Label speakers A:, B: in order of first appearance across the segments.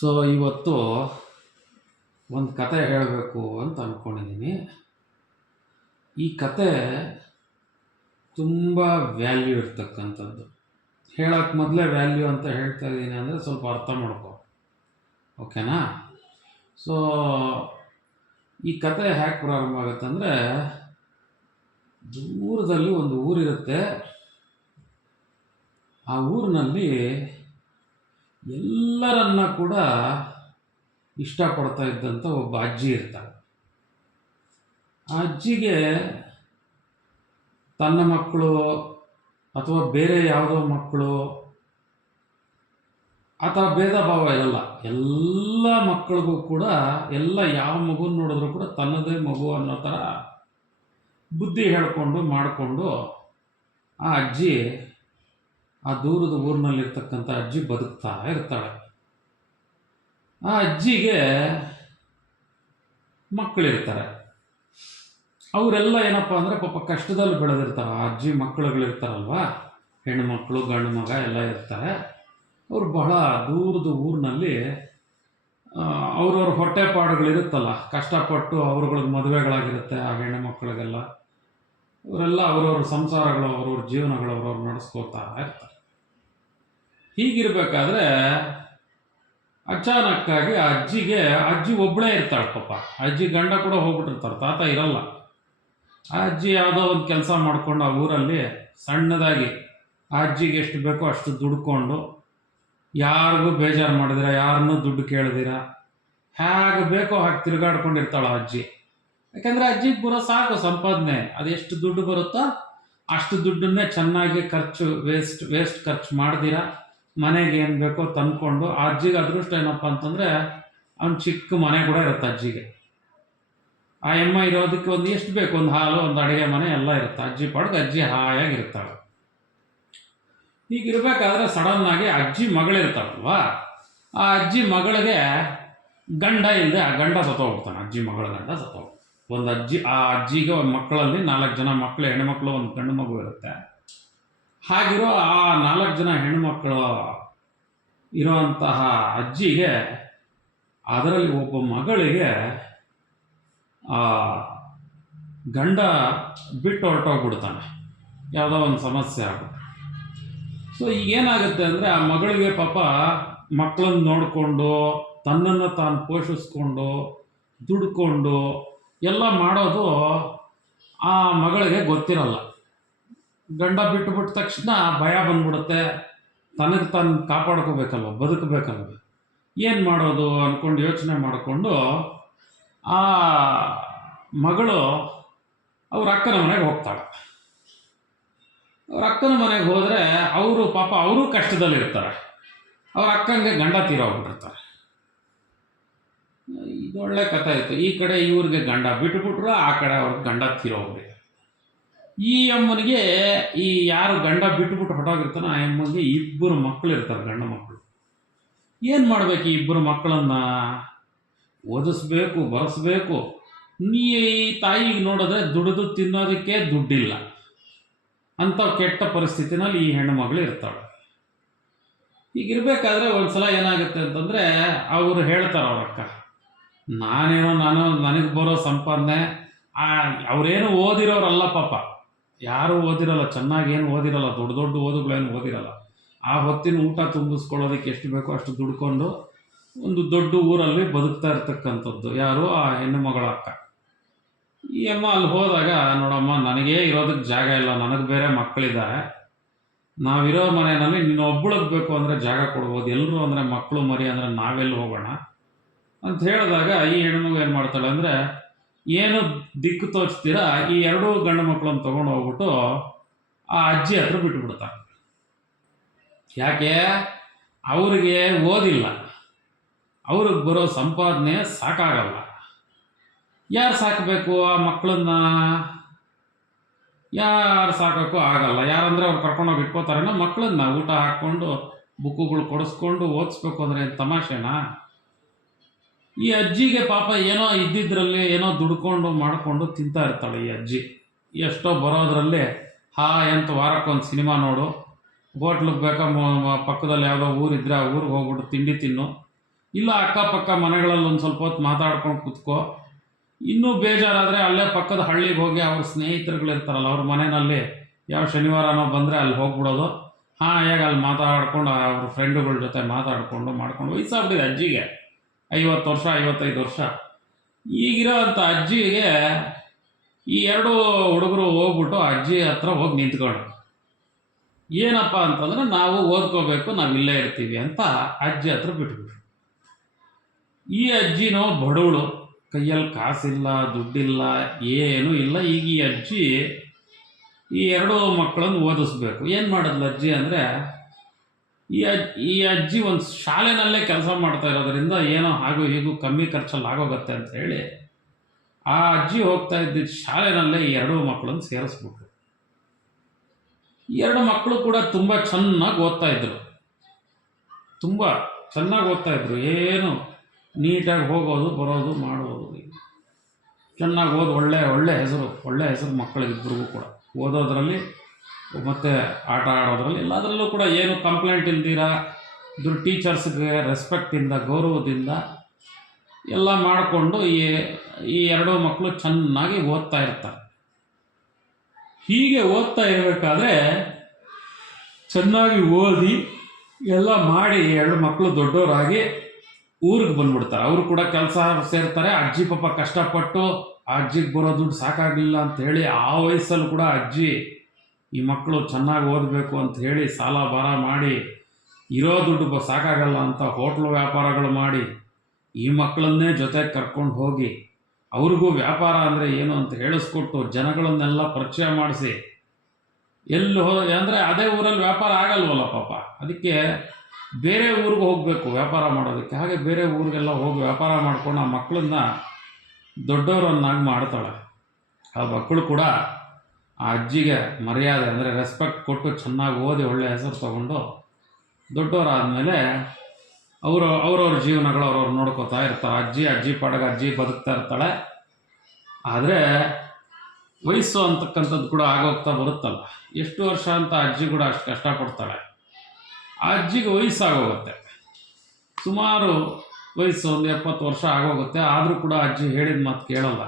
A: So ಇವತ್ತು ಒಂದು ಕತೆ ಹೇಳಬೇಕು ಅಂತ ಅಂದ್ಕೊಂಡಿದ್ದೀನಿ ಈ ಕತೆ ತುಂಬ ವ್ಯಾಲ್ಯೂ ಇರ್ತಕ್ಕಂಥದ್ದು. ಹೇಳೋಕ್ಕೆ ಮೊದಲೇ ವ್ಯಾಲ್ಯೂ ಅಂತ ಹೇಳ್ತಾ ಇದ್ದೀನಿ ಅಂದರೆ ಸ್ವಲ್ಪ ಅರ್ಥ ಮಾಡ್ಕೊ. ಓಕೆನಾ ಸೊ ಈ ಕತೆ ಹ್ಯಾಕ್ ಪ್ರಾರಂಭ ಆಗುತ್ತಂದರೆ ದೂರದಲ್ಲಿ ಒಂದು ಊರಿರುತ್ತೆ. ಆ ಊರಿನಲ್ಲಿ ಎಲ್ಲರನ್ನ ಕೂಡ ಇಷ್ಟಪಡ್ತಾ ಇದ್ದಂಥ ಒಬ್ಬ ಅಜ್ಜಿ ಇರ್ತಾಳೆ. ಆ ಅಜ್ಜಿಗೆ ತನ್ನ ಮಕ್ಕಳು ಅಥವಾ ಬೇರೆ ಯಾವುದೋ ಮಕ್ಕಳು ಆ ಥರ ಭೇದ ಭಾವ ಇರಲ್ಲ. ಎಲ್ಲ ಮಕ್ಕಳಿಗೂ ಕೂಡ, ಎಲ್ಲ ಯಾವ ಮಗುನ ನೋಡಿದ್ರು ಕೂಡ ತನ್ನದೇ ಮಗು ಅನ್ನೋ ಥರ ಬುದ್ಧಿ ಹೇಳಿಕೊಂಡು ಮಾಡಿಕೊಂಡು ಆ ಅಜ್ಜಿ ಆ ದೂರದ ಊರಿನಲ್ಲಿರ್ತಕ್ಕಂಥ ಅಜ್ಜಿ ಬದುಕ್ತಾ ಇರ್ತಾಳೆ. ಆ ಅಜ್ಜಿಗೆ ಮಕ್ಕಳಿರ್ತಾರೆ. ಅವರೆಲ್ಲ ಏನಪ್ಪ ಅಂದರೆ ಪಾಪ ಕಷ್ಟದಲ್ಲಿ ಬೆಳೆದಿರ್ತಾರೆ. ಆ ಅಜ್ಜಿ ಮಕ್ಕಳುಗಳಿರ್ತಾರಲ್ವ? ಹೆಣ್ಣು ಮಕ್ಕಳು ಗಂಡು ಮಗ ಎಲ್ಲ ಇರ್ತಾರೆ. ಅವರು ಬಹಳ ದೂರದ ಊರಿನಲ್ಲಿ ಅವ್ರವ್ರ ಹೊಟ್ಟೆಪಾಡುಗಳಿರುತ್ತಲ್ಲ ಕಷ್ಟಪಟ್ಟು ಅವ್ರಗಳಿಗೆ ಮದುವೆಗಳಾಗಿರುತ್ತೆ ಆ ಹೆಣ್ಣು ಮಕ್ಕಳಿಗೆಲ್ಲ. ಅವರೆಲ್ಲ ಅವ್ರವ್ರ ಸಂಸಾರಗಳು, ಅವ್ರವ್ರ ಜೀವನಗಳು ಅವ್ರವ್ರು ನಡೆಸ್ಕೋತಾ ಇರ್ತಾರೆ. ಹೀಗಿರ್ಬೇಕಾದ್ರೆ ಅಚಾನಕ್ಕಾಗಿ ಅಜ್ಜಿಗೆ, ಅಜ್ಜಿ ಒಬ್ಬಳೇ ಇರ್ತಾಳೆ ಪಾಪ. ಅಜ್ಜಿ ಗಂಡ ಕೂಡ ಹೋಗ್ಬಿಟ್ಟಿರ್ತಾರೆ, ತಾತ ಇರಲ್ಲ. ಆ ಅಜ್ಜಿ ಯಾವುದೋ ಒಂದು ಕೆಲಸ ಮಾಡ್ಕೊಂಡು ಆ ಊರಲ್ಲಿ ಸಣ್ಣದಾಗಿ ಆ ಅಜ್ಜಿಗೆ ಎಷ್ಟು ಬೇಕೋ ಅಷ್ಟು ದುಡ್ಕೊಂಡು ಯಾರಿಗೂ ಬೇಜಾರು ಮಾಡಿದಿರ, ಯಾರನ್ನೂ ದುಡ್ಡು ಕೇಳಿದಿರ, ಹೇಗೆ ಬೇಕೋ ಹಾಗೆ ತಿರುಗಾಡ್ಕೊಂಡಿರ್ತಾಳೆ ಅಜ್ಜಿ. ಯಾಕಂದರೆ ಅಜ್ಜಿಗೆ ಬರೋ ಸಾಕು ಸಂಪಾದನೆ. ಅದೆಷ್ಟು ದುಡ್ಡು ಬರುತ್ತೋ ಅಷ್ಟು ದುಡ್ಡನ್ನೇ ಚೆನ್ನಾಗಿ ಖರ್ಚು ವೇಸ್ಟ್ ವೇಸ್ಟ್ ಖರ್ಚು ಮಾಡ್ದಿರ. ಮನೆಗೆ ಏನು ಬೇಕೋ ತಂದ್ಕೊಂಡು ಅಜ್ಜಿಗೆ ಅದೃಷ್ಟ ಏನಪ್ಪ ಅಂತಂದರೆ ಅವ್ನ ಚಿಕ್ಕ ಮನೆ ಕೂಡ ಇರುತ್ತೆ ಅಜ್ಜಿಗೆ. ಆ ಎಮ್ಮ ಇರೋದಕ್ಕೆ ಒಂದು ಎಷ್ಟು ಬೇಕು? ಒಂದು ಹಾಲು, ಒಂದು ಅಡುಗೆ ಮನೆ ಎಲ್ಲ ಇರುತ್ತೆ. ಅಜ್ಜಿ ಪಡ್ದು ಅಜ್ಜಿ ಹಾಯಾಗಿರ್ತಾಳೆ. ಹೀಗಿರಬೇಕಾದ್ರೆ ಸಡನ್ನಾಗಿ ಅಜ್ಜಿ ಮಗಳಿರ್ತಾಳಲ್ವಾ? ಆ ಅಜ್ಜಿ ಮಗಳಿಗೆ ಗಂಡ ಇಲ್ಲದೆ ಆ ಗಂಡ ಸತ್ತೋಗ್ಬಿಡ್ತಾನೆ. ಅಜ್ಜಿ ಮಗಳ ಗಂಡ ಸತ್ತೋಗ್ಬಿಡ್ತಾನೆ. ಒಂದು ಅಜ್ಜಿ, ಆ ಅಜ್ಜಿಗೆ ಒಂದು ಮಕ್ಕಳಲ್ಲಿ ನಾಲ್ಕು ಜನ ಮಕ್ಕಳು ಹೆಣ್ಣುಮಕ್ಕಳು ಒಂದು ಗಂಡು ಮಗು ಇರುತ್ತೆ. ಹಾಗಿರೋ ಆ ನಾಲ್ಕು ಜನ ಹೆಣ್ಮಕ್ಕಳು ಇರುವಂತಹ ಅಜ್ಜಿಗೆ, ಅದರಲ್ಲಿ ಒಬ್ಬ ಮಗಳಿಗೆ, ಆ, ಗಂಡ ಬಿಟ್ಟು ಹೊರಟೋಗ್ಬಿಡ್ತಾನೆ. ಯಾವುದೋ ಒಂದು ಸಮಸ್ಯೆ ಆಗುತ್ತೆ. ಸೊ ಈಗೇನಾಗುತ್ತೆ ಅಂದರೆ ಆ ಮಗಳಿಗೆ ಪಾಪ ಮಕ್ಕಳನ್ನ ನೋಡಿಕೊಂಡು, ತನ್ನನ್ನು ತಾನು ಪೋಷಿಸ್ಕೊಂಡು, ದುಡ್ಕೊಂಡು, ಎಲ್ಲ ಮಾಡೋದು ಆ ಮಗಳಿಗೆ ಗೊತ್ತಿರಲ್ಲ. ಗಂಡ ಬಿಟ್ಟು ಬಿಟ್ಟ ತಕ್ಷಣ ಭಯ ಬಂದ್ಬಿಡುತ್ತೆ. ತನಗೆ ತಾನು ಕಾಪಾಡ್ಕೋಬೇಕಲ್ವ, ಬದುಕಬೇಕಲ್ವ? ಏನು ಮಾಡೋದು ಅಂದ್ಕೊಂಡು ಯೋಚನೆ ಮಾಡಿಕೊಂಡು ಆ ಮಗಳು ಅವ್ರ ಅಕ್ಕನ ಮನೆಗೆ ಹೋಗ್ತಾಳೆ. ಅವ್ರ ಅಕ್ಕನ ಮನೆಗೆ ಹೋದರೆ ಅವರು ಪಾಪ ಅವರು ಕಷ್ಟದಲ್ಲಿರ್ತಾರೆ. ಅವ್ರ ಅಕ್ಕಂಗೆ ಗಂಡ ತೀರೋಗ್ಬಿಟ್ಟಿರ್ತಾರೆ ಇದೊಳ್ಳೆ ಕಥೆ ಇತ್ತು ಈ ಕಡೆ ಇವ್ರಿಗೆ ಗಂಡ ಬಿಟ್ಬಿಟ್ರು, ಆ ಕಡೆ ಅವ್ರಿಗೆ ಗಂಡ ತೀರೋಗ್ಬಿಟ್ಟಿದೆ ಈ ಅಮ್ಮನಿಗೆ ಈ ಯಾರು ಗಂಡ ಬಿಟ್ಬಿಟ್ಟು ಹೊಟ್ಟೋಗಿರ್ತಾನೋ ಆ ಅಮ್ಮನಿಗೆ ಇಬ್ಬರು ಮಕ್ಕಳು ಇರ್ತಾರೆ, ಗಂಡ ಮಕ್ಕಳು. ಏನು ಮಾಡಬೇಕು ಇಬ್ಬರು ಮಕ್ಕಳನ್ನ? ಓದಿಸ್ಬೇಕು, ಬರೆಸ್ಬೇಕು. ನೀ ತಾಯಿಗೆ ನೋಡಿದ್ರೆ ದುಡಿದು ತಿನ್ನೋದಕ್ಕೆ ದುಡ್ಡಿಲ್ಲ. ಅಂಥ ಕೆಟ್ಟ ಪರಿಸ್ಥಿತಿನಲ್ಲಿ ಈ ಹೆಣ್ಣು ಮಗಳು ಇರ್ತಾಳೆ. ಈಗ ಒಂದು ಸಲ ಏನಾಗುತ್ತೆ ಅಂತಂದರೆ ಅವರು ಹೇಳ್ತಾರೆ ಅವರಕ್ಕ ನಾನೇನೋ, ನಾನು, ನನಗೆ ಬರೋ ಸಂಪಾದನೆ ಅವರೇನು ಓದಿರೋರಲ್ಲ ಪಾಪ. ಯಾರೂ ಓದಿರಲ್ಲ, ಚೆನ್ನಾಗಿ ಏನು ಓದಿರಲ್ಲ, ದೊಡ್ಡ ದೊಡ್ಡ ಓದುಗಳೇನು ಓದಿರಲ್ಲ. ಆ ಹೊತ್ತಿನ ಊಟ ತುಂಬಿಸ್ಕೊಳ್ಳೋದಕ್ಕೆ ಎಷ್ಟು ಬೇಕೋ ಅಷ್ಟು ದುಡ್ಕೊಂಡು ಒಂದು ದೊಡ್ಡ ಊರಲ್ಲಿ ಬದುಕ್ತಾ ಇರ್ತಕ್ಕಂಥದ್ದು. ಯಾರು? ಆ ಹೆಣ್ಣು ಮಗಳ ಅಕ್ಕ. ಈ ಅಮ್ಮ ಅಲ್ಲಿ ಹೋದಾಗ, ನೋಡಮ್ಮ, ನನಗೇ ಇರೋದಕ್ಕೆ ಜಾಗ ಇಲ್ಲ, ನನಗೆ ಬೇರೆ ಮಕ್ಕಳಿದ್ದಾರೆ. ನಾವಿರೋ ಮನೆಯಲ್ಲಿ ನಿನ್ನ ಒಬ್ಬಳಗ್ ಬೇಕು ಅಂದರೆ ಜಾಗ ಕೊಡ್ಬೋದು ಎಲ್ಲರೂ ಅಂದರೆ ಮಕ್ಕಳು ಮರಿ ಅಂದರೆ ನಾವೆಲ್ಲಿ ಹೋಗೋಣ? ಅಂತ ಹೇಳಿದಾಗ ಈ ಹೆಣ್ಮಗು ಏನು ಮಾಡ್ತಾಳೆ ಅಂದರೆ ಏನು ದಿಕ್ಕು ತೋರಿಸ್ತೀರಾ, ಈ ಎರಡೂ ಗಂಡು ಮಕ್ಕಳನ್ನು ತಗೊಂಡು ಹೋಗ್ಬಿಟ್ಟು ಆ ಅಜ್ಜಿ ಹತ್ರ ಬಿಟ್ಟುಬಿಡ್ತಾರೆ ಯಾಕೆ? ಅವ್ರಿಗೆ ಓದಿಲ್ಲ. ಅವ್ರಿಗೆ ಬರೋ ಸಂಪಾದನೆ ಸಾಕಾಗಲ್ಲ. ಯಾರು ಸಾಕಬೇಕು ಆ ಮಕ್ಕಳನ್ನ ಯಾರು ಸಾಕೋಕ್ಕೂ ಆಗಲ್ಲ. ಯಾರಂದ್ರೆ ಅವ್ರು ಕರ್ಕೊಂಡೋಗಿ ಇಟ್ಕೋತಾರೇನೋ ಮಕ್ಕಳನ್ನ ಊಟ ಹಾಕ್ಕೊಂಡು, ಬುಕ್ಕುಗಳು ಕೊಡಿಸ್ಕೊಂಡು ಓದಿಸ್ಬೇಕು ಅಂದರೆ ಏನು ತಮಾಷೆನಾ? ಈ ಅಜ್ಜಿಗೆ ಪಾಪ ಏನೋ ಇದ್ದಿದ್ರಲ್ಲಿ ಏನೋ ದುಡ್ಕೊಂಡು ಮಾಡಿಕೊಂಡು ತಿಂತಾ ಇರ್ತಾಳೆ ಈ ಅಜ್ಜಿ. ಎಷ್ಟೋ ಬರೋದ್ರಲ್ಲಿ, ಹಾ ಎಂತ ವಾರಕ್ಕೊಂದು ಸಿನಿಮಾ ನೋಡು. ಹೋಟ್ಲಿಗೆ ಬೇಕಾ ಪಕ್ಕದಲ್ಲಿ ಯಾವುದೋ ಊರಿದ್ರೆ ಆ ಊರಿಗೆ ಹೋಗ್ಬಿಟ್ಟು ತಿಂಡಿ ತಿನ್ನು. ಇಲ್ಲ ಅಕ್ಕಪಕ್ಕ ಮನೆಗಳಲ್ಲಿ ಒಂದು ಸ್ವಲ್ಪ ಹೊತ್ತು ಮಾತಾಡ್ಕೊಂಡು ಕೂತ್ಕೋ. ಇನ್ನೂ ಬೇಜಾರಾದರೆ ಅಲ್ಲೇ ಪಕ್ಕದ ಹಳ್ಳಿಗೆ ಹೋಗಿ ಅವ್ರ ಸ್ನೇಹಿತರುಗಳಿರ್ತಾರಲ್ಲ, ಅವ್ರ ಮನೆಯಲ್ಲಿ ಯಾವ ಶನಿವಾರನೋ ಬಂದರೆ ಅಲ್ಲಿ ಹೋಗ್ಬಿಡೋದು. ಹಾಂ, ಹೇಗೆ ಅಲ್ಲಿ ಮಾತಾಡ್ಕೊಂಡು ಅವ್ರ ಫ್ರೆಂಡುಗಳ ಜೊತೆ ಮಾತಾಡಿಕೊಂಡು ಮಾಡ್ಕೊಂಡು ವಯಸ್ಸಾಗ್ಬಿಟ್ಟಿದೆ ಅಜ್ಜಿಗೆ. ಐವತ್ತು ವರ್ಷ, ಐವತ್ತೈದು ವರ್ಷ. ಈಗಿರೋ ಅಂಥ ಅಜ್ಜಿಗೆ ಈ ಎರಡು ಹುಡುಗರು ಹೋಗ್ಬಿಟ್ಟು ಅಜ್ಜಿ ಹತ್ರ ಹೋಗಿ ನಿಂತ್ಕೊಂಡು ಏನಪ್ಪ ಅಂತಂದ್ರೆ ನಾವು ಓದ್ಕೋಬೇಕು, ನಾವು ಇಲ್ಲೇ ಇರ್ತೀವಿ ಅಂತ ಅಜ್ಜಿ ಹತ್ರ ಬಿಟ್ಬಿಟ್ರು. ಈ ಅಜ್ಜಿನೋ ಬಡವಳು, ಕೈಯಲ್ಲಿ ಕಾಸಿಲ್ಲ, ದುಡ್ಡಿಲ್ಲ, ಏನೂ ಇಲ್ಲ. ಈಗ ಈ ಅಜ್ಜಿ ಈ ಎರಡು ಮಕ್ಕಳನ್ನು ಓದಿಸ್ಬೇಕು. ಏನು ಮಾಡಿದ್ಲು ಅಜ್ಜಿ ಅಂದರೆ ಈ ಈ ಅಜ್ಜಿ ಒಂದು ಶಾಲೆನಲ್ಲೇ ಕೆಲಸ ಮಾಡ್ತಾ ಇರೋದ್ರಿಂದ ಏನೋ ಹಾಗೂ ಹೀಗೂ ಕಮ್ಮಿ ಖರ್ಚಲ್ಲಿ ಆಗೋಗತ್ತೆ ಅಂತ ಹೇಳಿ ಆ ಅಜ್ಜಿ ಹೋಗ್ತಾ ಇದ್ದಿದ್ದ ಶಾಲೆನಲ್ಲೇ ಈ ಎರಡು ಮಕ್ಕಳನ್ನು ಸೇರಿಸ್ಬಿಟ್ರು. ಎರಡು ಮಕ್ಕಳು ಕೂಡ ತುಂಬ ಚೆನ್ನಾಗಿ ಓದ್ತಾ ಇದ್ರು. ತುಂಬ ಚೆನ್ನಾಗಿ ಓದ್ತಾ ಇದ್ರು. ಏನು ನೀಟಾಗಿ ಹೋಗೋದು, ಬರೋದು ಮಾಡೋದು ಚೆನ್ನಾಗಿ ಓದಿ ಒಳ್ಳೆ ಒಳ್ಳೆ ಹೆಸರು ಒಳ್ಳೆ ಹೆಸರು ಮಕ್ಕಳಿಗಿಬ್ಬರಿಗೂ ಕೂಡ. ಓದೋದ್ರಲ್ಲಿ ಮತ್ತು ಆಟ ಆಡೋದ್ರಲ್ಲಿ ಎಲ್ಲದರಲ್ಲೂ ಕೂಡ ಏನು ಕಂಪ್ಲೇಂಟ್ ಇಲ್ದಿರ, ಇದ್ರ ಟೀಚರ್ಸ್ಗೆ ರೆಸ್ಪೆಕ್ಟಿಂದ ಗೌರವದಿಂದ ಎಲ್ಲ ಮಾಡಿಕೊಂಡು ಈ ಈ ಎರಡೂ ಮಕ್ಕಳು ಚೆನ್ನಾಗಿ ಓದ್ತಾ ಇರ್ತಾರೆ. ಹೀಗೆ ಓದ್ತಾ ಇರಬೇಕಾದ್ರೆ ಚೆನ್ನಾಗಿ ಓದಿ ಎಲ್ಲ ಮಾಡಿ ಎರಡು ಮಕ್ಕಳು ದೊಡ್ಡವರಾಗಿ ಊರಿಗೆ ಬಂದ್ಬಿಡ್ತಾರೆ. ಅವರು ಕೂಡ ಕೆಲಸ ಸೇರ್ತಾರೆ. ಅಜ್ಜಿ ಪಾಪ ಕಷ್ಟಪಟ್ಟು ಅಜ್ಜಿಗೆ ಬರೋ ದುಡ್ಡು ಸಾಕಾಗಲಿಲ್ಲ ಅಂತ ಹೇಳಿ ಆ ವಯಸ್ಸಲ್ಲೂ ಕೂಡ ಅಜ್ಜಿ ಈ ಮಕ್ಕಳು ಚೆನ್ನಾಗಿ ಓದಬೇಕು ಅಂತ ಹೇಳಿ ಸಾಲ ಭಾರ ಮಾಡಿ, ಇರೋ ದುಡ್ಡು ಸಾಕಾಗಲ್ಲ ಅಂತ ಹೋಟ್ಲು ವ್ಯಾಪಾರಗಳು ಮಾಡಿ, ಈ ಮಕ್ಕಳನ್ನೇ ಜೊತೆಗೆ ಕರ್ಕೊಂಡು ಹೋಗಿ, ಅವ್ರಿಗೂ ವ್ಯಾಪಾರ ಅಂದರೆ ಏನು ಅಂತ ಹೇಳಿಸ್ಕೊಟ್ಟು ಜನಗಳನ್ನೆಲ್ಲ ಪರಿಚಯ ಮಾಡಿಸಿ. ಎಲ್ಲಿ ಹೋ ಅಂದರೆ ಅದೇ ಊರಲ್ಲಿ ವ್ಯಾಪಾರ ಆಗಲ್ವಲ್ಲ ಪಾಪ. ಅದಕ್ಕೆ ಬೇರೆ ಊರಿಗೆ ಹೋಗಬೇಕು ವ್ಯಾಪಾರ ಮಾಡೋದಕ್ಕೆ. ಹಾಗೆ ಬೇರೆ ಊರಿಗೆಲ್ಲ ಹೋಗಿ ವ್ಯಾಪಾರ ಮಾಡ್ಕೊಂಡು ಆ ಮಕ್ಕಳನ್ನ ದೊಡ್ಡವರನ್ನಾಗಿ ಮಾಡ್ತಾಳೆ. ಆ ಮಕ್ಕಳು ಕೂಡ ಆ ಅಜ್ಜಿಗೆ ಮರ್ಯಾದೆ ಅಂದರೆ ರೆಸ್ಪೆಕ್ಟ್ ಕೊಟ್ಟು ಚೆನ್ನಾಗಿ ಓದಿ ಒಳ್ಳೆ ಹೆಸರು ತಗೊಂಡು ದೊಡ್ಡವರಾದಮೇಲೆ ಅವರು ಅವ್ರವ್ರ ಜೀವನಗಳು ಅವ್ರವ್ರು ನೋಡ್ಕೋತಾ ಇರ್ತಾರೆ. ಅಜ್ಜಿ ಅಜ್ಜಿ ಪಾಡಗ, ಅಜ್ಜಿ ಬದುಕ್ತಾ ಇರ್ತಾಳೆ. ಆದರೆ ವಯಸ್ಸು ಅಂತಕ್ಕಂಥದ್ದು ಕೂಡ ಆಗೋಗ್ತಾ ಬರುತ್ತಲ್ಲ. ಎಷ್ಟು ವರ್ಷ ಅಂತ ಅಜ್ಜಿ ಕೂಡ ಅಷ್ಟು ಕಷ್ಟಪಡ್ತಾಳೆ. ಆ ಅಜ್ಜಿಗೆ ವಯಸ್ಸಾಗೋಗುತ್ತೆ. ಸುಮಾರು ವಯಸ್ಸು ಒಂದು ಎಪ್ಪತ್ತು ವರ್ಷ ಆಗೋಗುತ್ತೆ. ಆದರೂ ಕೂಡ ಅಜ್ಜಿ ಹೇಳಿದ ಮಾತು ಕೇಳಲ್ಲ.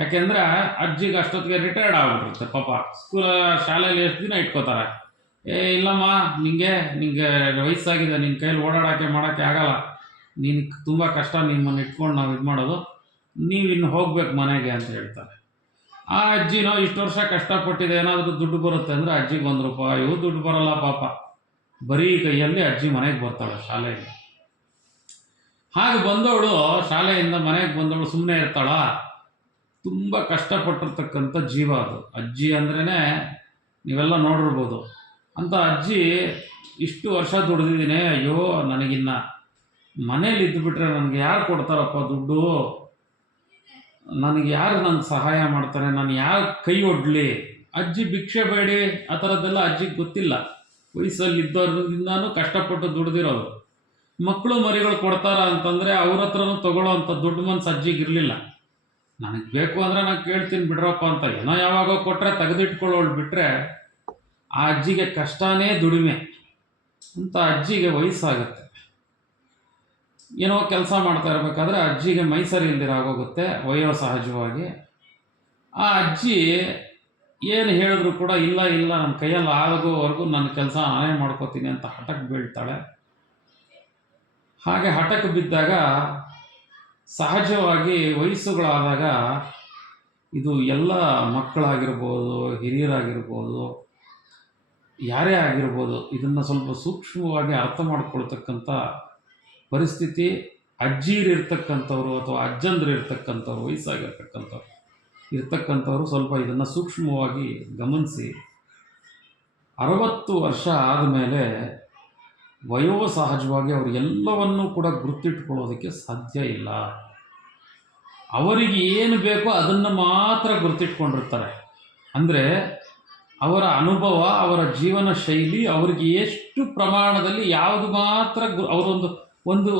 A: ಯಾಕೆಂದರೆ ಅಜ್ಜಿಗೆ ಅಷ್ಟೊತ್ತಿಗೆ ರಿಟೈರ್ಡ್ ಆಗ್ಬಿಟ್ಟಿರುತ್ತೆ, ಪಾಪ. ಸ್ಕೂಲ ಶಾಲೆಯಲ್ಲಿ ಎಷ್ಟು ದಿನ ಇಟ್ಕೋತಾರೆ? ಏ, ಇಲ್ಲಮ್ಮ, ನಿಂಗೆ ನಿಂಗೆ ವಯಸ್ಸಾಗಿದೆ ನಿನ್ನ ಕೈಲಿ ಓಡಾಡೋಕ್ಕೆ, ಮಾಡೋಕ್ಕೆ ಆಗಲ್ಲ. ನೀನು ತುಂಬ ಕಷ್ಟ, ನಿಮ್ಮನ್ನು ಇಟ್ಕೊಂಡು ನಾವು ಇದು ಮಾಡೋದು. ನೀವು ಇನ್ನು ಹೋಗ್ಬೇಕು ಮನೆಗೆ ಅಂತ ಹೇಳ್ತಾರೆ. ಆ ಅಜ್ಜಿನೋ, ಇಷ್ಟು ವರ್ಷ ಕಷ್ಟಪಟ್ಟಿದೆ, ಏನಾದರೂ ದುಡ್ಡು ಬರುತ್ತೆ ಅಂದರೆ ಅಜ್ಜಿಗೆ ಒಂದು ಇವು ದುಡ್ಡು ಬರಲ್ಲ, ಪಾಪ. ಬರೀ ಕೈಯಲ್ಲಿ ಅಜ್ಜಿ ಮನೆಗೆ ಬರ್ತಾಳೆ ಶಾಲೆಗೆ. ಹಾಗೆ ಬಂದವಳು, ಶಾಲೆಯಿಂದ ಮನೆಗೆ ಬಂದವಳು ಸುಮ್ಮನೆ ಇರ್ತಾಳ? ತುಂಬ ಕಷ್ಟಪಟ್ಟಿರ್ತಕ್ಕಂಥ ಜೀವ ಅದು. ಅಜ್ಜಿ ಅಂದ್ರೇ ನೀವೆಲ್ಲ ನೋಡಿರ್ಬೋದು. ಅಂತ ಅಜ್ಜಿ ಇಷ್ಟು ವರ್ಷ ದುಡ್ದಿದ್ದೀನಿ, ಅಯ್ಯೋ ನನಗಿನ್ನ ಮನೇಲಿ ಇದ್ದುಬಿಟ್ರೆ ನನಗೆ ಯಾರು ಕೊಡ್ತಾರಪ್ಪ ದುಡ್ಡು? ನನಗೆ ಯಾರು ನನ್ನ ಸಹಾಯ ಮಾಡ್ತಾರೆ? ನಾನು ಯಾರು ಕೈ ಒಡ್ಲಿ? ಅಜ್ಜಿ ಭಿಕ್ಷೆ ಬೇಡಿ, ಆ ಥರದ್ದೆಲ್ಲ ಅಜ್ಜಿಗೆ ಗೊತ್ತಿಲ್ಲ. ವಯಸ್ಸಲ್ಲಿ ಇದ್ದವ್ರಿಂದಾನು ಕಷ್ಟಪಟ್ಟು ದುಡ್ದಿರೋದು. ಮಕ್ಕಳು ಮರಿಗಳು ಕೊಡ್ತಾರ ಅಂತಂದರೆ ಅವ್ರ ಹತ್ರನೂ ತಗೊಳ್ಳೋ ಅಂಥ ದುಡ್ಡು ಮನ್ಸು ಅಜ್ಜಿಗೆ ಇರಲಿಲ್ಲ. ನನಗೆ ಬೇಕು ಅಂದರೆ ನಾನು ಕೇಳ್ತೀನಿ ಬಿಡ್ರಪ್ಪ ಅಂತ. ಏನೋ ಯಾವಾಗೋ ಕೊಟ್ಟರೆ ತೆಗೆದಿಟ್ಕೊಳ್ಳೋಳು ಬಿಟ್ಟರೆ ಆ ಅಜ್ಜಿಗೆ ಕಷ್ಟನೇ ದುಡಿಮೆ. ಅಂತ ಅಜ್ಜಿಗೆ ವಯಸ್ಸಾಗುತ್ತೆ. ಏನೋ ಕೆಲಸ ಮಾಡ್ತಾ ಇರಬೇಕಾದ್ರೆ ಅಜ್ಜಿಗೆ ಮೈಸರಿ ವಯೋ ಸಹಜವಾಗಿ. ಆ ಅಜ್ಜಿ ಏನು ಹೇಳಿದ್ರು ಕೂಡ ಇಲ್ಲ ಇಲ್ಲ ನನ್ನ ಕೈಯಲ್ಲಿ ಆಗೋವರೆಗೂ ನನ್ನ ಕೆಲಸ ನಾನೇ ಮಾಡ್ಕೋತೀನಿ ಅಂತ ಹಠಕ್ಕೆ ಬೀಳ್ತಾಳೆ. ಹಾಗೆ ಹಠಕ್ಕೆ ಬಿದ್ದಾಗ ಸಹಜವಾಗಿ ವಯಸ್ಸುಗಳಾದಾಗ ಇದು ಎಲ್ಲ ಮಕ್ಕಳಾಗಿರ್ಬೋದು, ಹಿರಿಯರಾಗಿರ್ಬೋದು, ಯಾರೇ ಆಗಿರ್ಬೋದು, ಇದನ್ನು ಸ್ವಲ್ಪ ಸೂಕ್ಷ್ಮವಾಗಿ ಅರ್ಥ ಮಾಡ್ಕೊಳ್ತಕ್ಕಂಥ ಪರಿಸ್ಥಿತಿ ಅಜ್ಜಿರಿರ್ತಕ್ಕಂಥವ್ರು ಅಥವಾ ಅಜ್ಜಂದ್ರು ಇರ್ತಕ್ಕಂಥವ್ರು ವಯಸ್ಸಾಗಿರ್ತಕ್ಕಂಥವ್ರು ಇರ್ತಕ್ಕಂಥವ್ರು ಸ್ವಲ್ಪ ಇದನ್ನು ಸೂಕ್ಷ್ಮವಾಗಿ ಗಮನಿಸಿ. ಅರವತ್ತು ವರ್ಷ ಆದಮೇಲೆ ವಯೋ ಸಹಜವಾಗಿ ಅವರು ಎಲ್ಲವನ್ನೂ ಕೂಡ ಗುರುತಿಟ್ಕೊಳ್ಳೋದಕ್ಕೆ ಸಾಧ್ಯ ಇಲ್ಲ. ಅವರಿಗೆ ಏನು ಬೇಕೋ ಅದನ್ನು ಮಾತ್ರ ಗುರುತಿಟ್ಕೊಂಡಿರ್ತಾರೆ. ಅಂದರೆ ಅವರ ಅನುಭವ, ಅವರ ಜೀವನ ಶೈಲಿ, ಅವರಿಗೆ ಎಷ್ಟು ಪ್ರಮಾಣದಲ್ಲಿ ಯಾವುದು ಮಾತ್ರ ಗು, ಅವರೊಂದು, ಒಂದು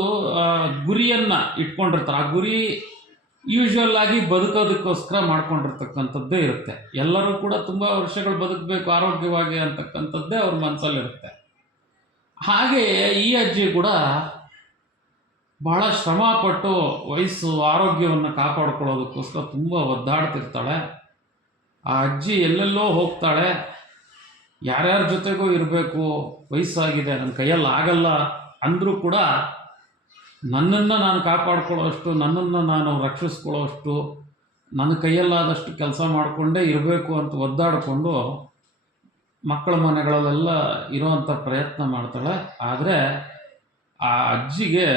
A: ಗುರಿಯನ್ನು ಇಟ್ಕೊಂಡಿರ್ತಾರೆ. ಆ ಗುರಿ ಯೂಶ್ವಲ್ ಆಗಿ ಬದುಕೋದಕ್ಕೋಸ್ಕರ ಮಾಡ್ಕೊಂಡಿರ್ತಕ್ಕಂಥದ್ದೇ ಇರುತ್ತೆ. ಎಲ್ಲರೂ ಕೂಡ ತುಂಬ ವರ್ಷಗಳು ಬದುಕಬೇಕು ಆರೋಗ್ಯವಾಗಿ ಅಂತಕ್ಕಂಥದ್ದೇ ಅವ್ರ ಮನಸ್ಸಲ್ಲಿರುತ್ತೆ ಹಾಗೆ ಈ ಅಜ್ಜಿ ಕೂಡ ಬಹಳ ಶ್ರಮಪಟ್ಟು ವಯಸ್ಸು ಆರೋಗ್ಯವನ್ನು ಕಾಪಾಡ್ಕೊಳ್ಳೋದಕ್ಕೋಸ್ಕರ ತುಂಬ ಒದ್ದಾಡ್ತಿರ್ತಾಳೆ. ಆ ಅಜ್ಜಿ ಎಲ್ಲೆಲ್ಲೋ ಹೋಗ್ತಾಳೆ. ಯಾರ್ಯಾರ ಜೊತೆಗೂ ಇರಬೇಕು, ವಯಸ್ಸಾಗಿದೆ, ನನ್ನ ಕೈಯಲ್ಲಿ ಆಗಲ್ಲ ಅಂದರೂ ಕೂಡ ನನ್ನನ್ನು ನಾನು ಕಾಪಾಡ್ಕೊಳ್ಳೋಷ್ಟು ನನ್ನನ್ನು ನಾನು ರಕ್ಷಿಸ್ಕೊಳ್ಳೋಷ್ಟು ನನ್ನ ಕೈಯಲ್ಲಾದಷ್ಟು ಕೆಲಸ ಮಾಡಿಕೊಂಡೇ ಇರಬೇಕು ಅಂತ ಒದ್ದಾಡಿಕೊಂಡು ಮಕ್ಕಳ ಮನೆಗಳಲ್ಲೆಲ್ಲ ಇರುವಂಥ ಪ್ರಯತ್ನ ಮಾಡ್ತಾಳೆ. ಆದರೆ ಆ ಅಜ್ಜಿಗೆ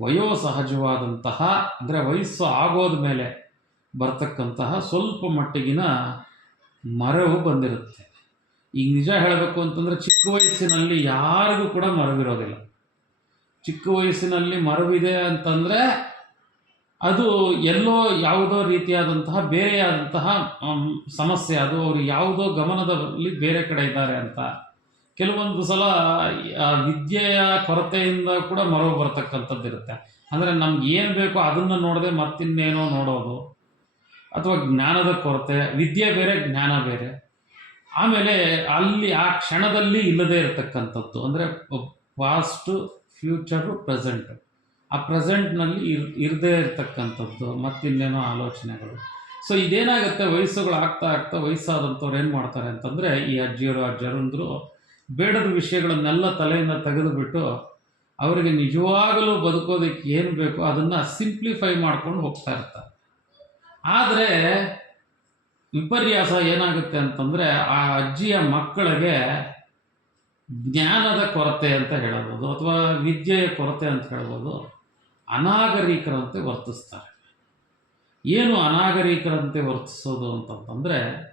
A: ವಯೋ ಸಹಜವಾದಂತಹ, ಅಂದರೆ ವಯಸ್ಸು ಆಗೋದ ಮೇಲೆ ಬರ್ತಕ್ಕಂತಹ ಸ್ವಲ್ಪ ಮಟ್ಟಿಗಿನ ಮರವು ಬಂದಿರುತ್ತೆ. ಈಗ ನಿಜ ಹೇಳಬೇಕು ಅಂತಂದರೆ ಚಿಕ್ಕ ವಯಸ್ಸಿನಲ್ಲಿ ಯಾರಿಗೂ ಕೂಡ ಮರವಿರೋದಿಲ್ಲ. ಚಿಕ್ಕ ವಯಸ್ಸಿನಲ್ಲಿ ಮರವಿದೆ ಅಂತಂದರೆ ಅದು ಎಲ್ಲೋ ಯಾವುದೋ ರೀತಿಯಾದಂತಹ ಬೇರೆಯಾದಂತಹ ಸಮಸ್ಯೆ. ಅದು ಅವರು ಯಾವುದೋ ಗಮನದಲ್ಲಿ ಬೇರೆ ಕಡೆ ಇದ್ದಾರೆ ಅಂತ. ಕೆಲವೊಂದು ಸಲ ವಿದ್ಯೆಯ ಕೊರತೆಯಿಂದ ಕೂಡ ಮರವು ಬರ್ತಕ್ಕಂಥದ್ದು ಇರುತ್ತೆ. ಅಂದರೆ ನಮ್ಗೆ ಏನು ಬೇಕೋ ಅದನ್ನು ನೋಡದೆ ಮತ್ತಿನ್ನೇನೋ ನೋಡೋದು. ಅಥವಾ ಜ್ಞಾನದ ಕೊರತೆ, ವಿದ್ಯೆ ಬೇರೆ, ಜ್ಞಾನ ಬೇರೆ. ಆಮೇಲೆ ಅಲ್ಲಿ ಆ ಕ್ಷಣದಲ್ಲಿ ಇಲ್ಲದೆ ಇರತಕ್ಕಂಥದ್ದು. ಅಂದರೆ ಪಾಸ್ಟು ಫ್ಯೂಚರು ಪ್ರೆಸೆಂಟು ಆ ಪ್ರೆಸೆಂಟ್ನಲ್ಲಿ ಇರ್, ಇರದೇ ಇರ್ತಕ್ಕಂಥದ್ದು ಮತ್ತಿನ್ನೇನೋ ಆಲೋಚನೆಗಳು. ಸೊ ಇದೇನಾಗುತ್ತೆ, ವಯಸ್ಸುಗಳು ಆಗ್ತಾ ಆಗ್ತಾ ವಯಸ್ಸಾದಂಥವ್ರು ಏನು ಮಾಡ್ತಾರೆ ಅಂತಂದರೆ, ಈ ಅಜ್ಜಿಯರು, ಅಜ್ಜರಂದರು ಬೇಡದ ವಿಷಯಗಳನ್ನೆಲ್ಲ ತಲೆಯಿಂದ ತೆಗೆದುಬಿಟ್ಟು ಅವರಿಗೆ ನಿಜವಾಗಲೂ ಬದುಕೋದಕ್ಕೆ ಏನು ಬೇಕೋ ಅದನ್ನು ಸಿಂಪ್ಲಿಫೈ ಮಾಡ್ಕೊಂಡು ಹೋಗ್ತಾ ಇರ್ತಾರೆ. ಆದರೆ, ವಿಪರ್ಯಾಸ ಏನಾಗುತ್ತೆ ಅಂತಂದರೆ, ಆ ಅಜ್ಜಿಯ ಮಕ್ಕಳಿಗೆ ಜ್ಞಾನದ ಕೊರತೆ ಅಂತ ಹೇಳ್ಬೋದು, ಅಥವಾ ವಿದ್ಯೆಯ ಕೊರತೆ ಅಂತ ಹೇಳ್ಬೋದು. ಅನಾಗರಿಕರಂತೆ ವರ್ತಿಸ್ತಾರೆ. ಏನು ಅನಾಗರಿಕರಂತೆ ವರ್ತಿಸೋದು ಅಂತಂತಂದರೆ